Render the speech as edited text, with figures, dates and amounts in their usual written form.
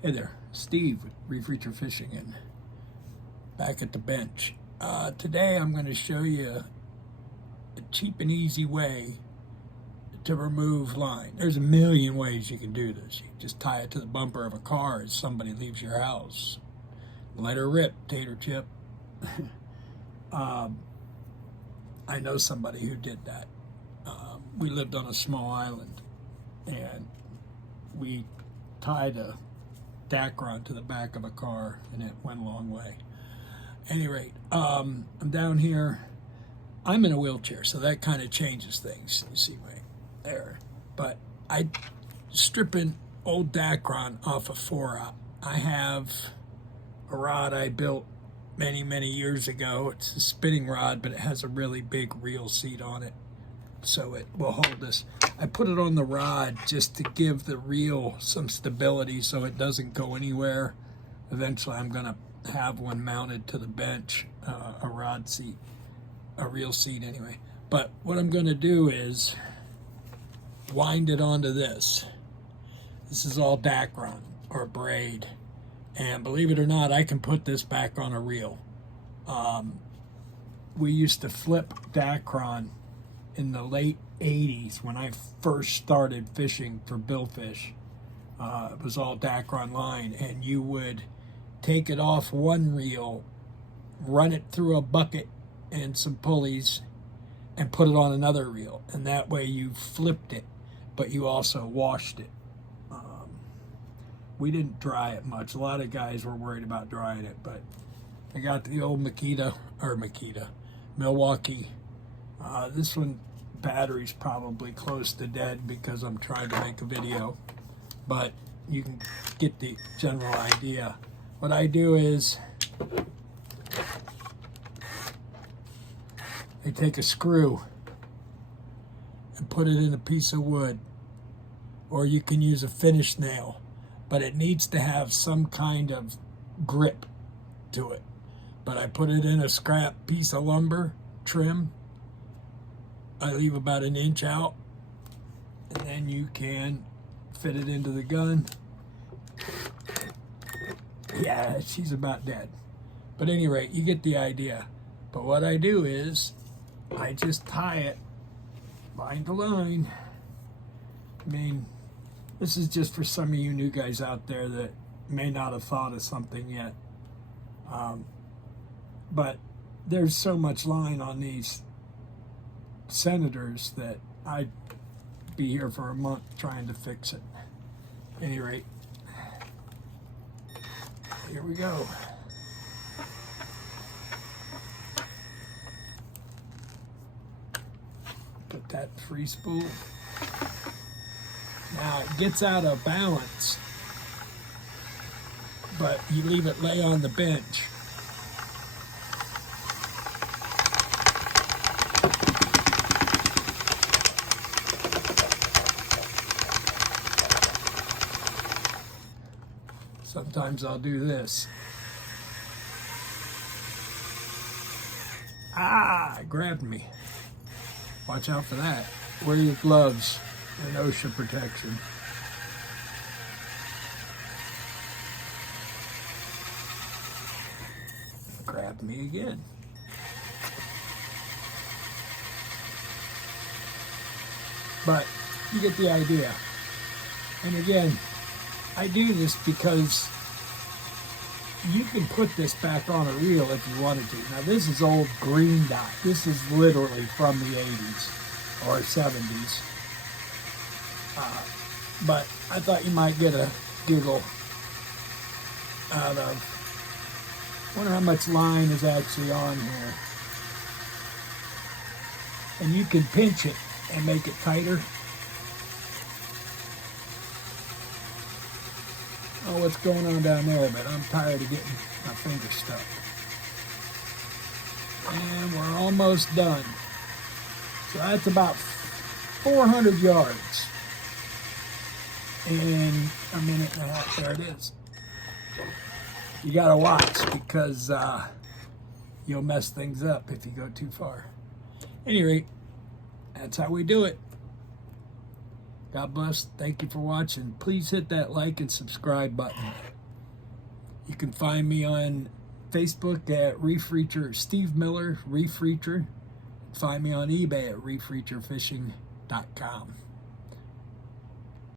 Hey there, Steve with Reef Reacher Fishing, and back at the bench. Today I'm going to show you a cheap and easy way to remove line. There's a million ways you can do this. You just tie it to the bumper of a car as somebody leaves your house. Let her rip, tater chip. I know somebody who did that. We lived on a small island, and we tied a Dacron to the back of a car, and it went a long way. At any rate, I'm down here. I'm in a wheelchair, so that kind of changes things. You see right there. But I stripping old Dacron off a 4-aught. I have a rod I built many years ago. It's a spinning rod, but it has a really big reel seat on it, so it will hold this. I put it on the rod just to give the reel some stability so it doesn't go anywhere. Eventually I'm gonna have one mounted to the bench, a rod seat, a reel seat anyway. But what I'm gonna do is wind it onto this. This is all Dacron or braid. And believe it or not, I can put this back on a reel. We used to flip Dacron in the late 80s when I first started fishing for billfish. It was all Dacron line, and you would take it off one reel, run it through a bucket and some pulleys, and put it on another reel. And that way you flipped it, but you also washed it. We didn't dry it much. A lot of guys were worried about drying it, but I got the old Milwaukee. This one, battery's probably close to dead because I'm trying to make a video, but you can get the general idea. What I do is I take a screw and put it in a piece of wood, or you can use a finish nail, but it needs to have some kind of grip to it. But I put it in a scrap piece of lumber trim. I leave about 1 inch out, and then you can fit it into the gun. Yeah, she's about dead. But at any rate, you get the idea. But what I do is I just tie it line to line. I mean, this is just for some of you new guys out there that may not have thought of something yet. But there's so much line on these Senators that I'd be here for a month trying to fix it. At any rate, here we go. Put that free spool. Now it gets out of balance, but you leave it lay on the bench. Sometimes I'll do this. It grabbed me. Watch out for that. Wear your gloves and OSHA protection. Grabbed me again. But you get the idea. And again, I do this because you can put this back on a reel if you wanted to. Now this is old green dot. This is literally from the 80s or 70s. But I thought you might get a giggle out of, wonder how much line is actually on here. And you can pinch it and make it tighter. Oh, what's going on down there, but I'm tired of getting my finger stuck. And we're almost done. So that's about 400 yards in a minute and a half. There it is. You gotta watch because you'll mess things up if you go too far. At any rate, that's how we do it. God bless. Thank you for watching. Please hit that like and subscribe button. You can find me on Facebook at Reef Reacher, Steve Miller, Reef Reacher. Find me on eBay at reefreacherfishing.com.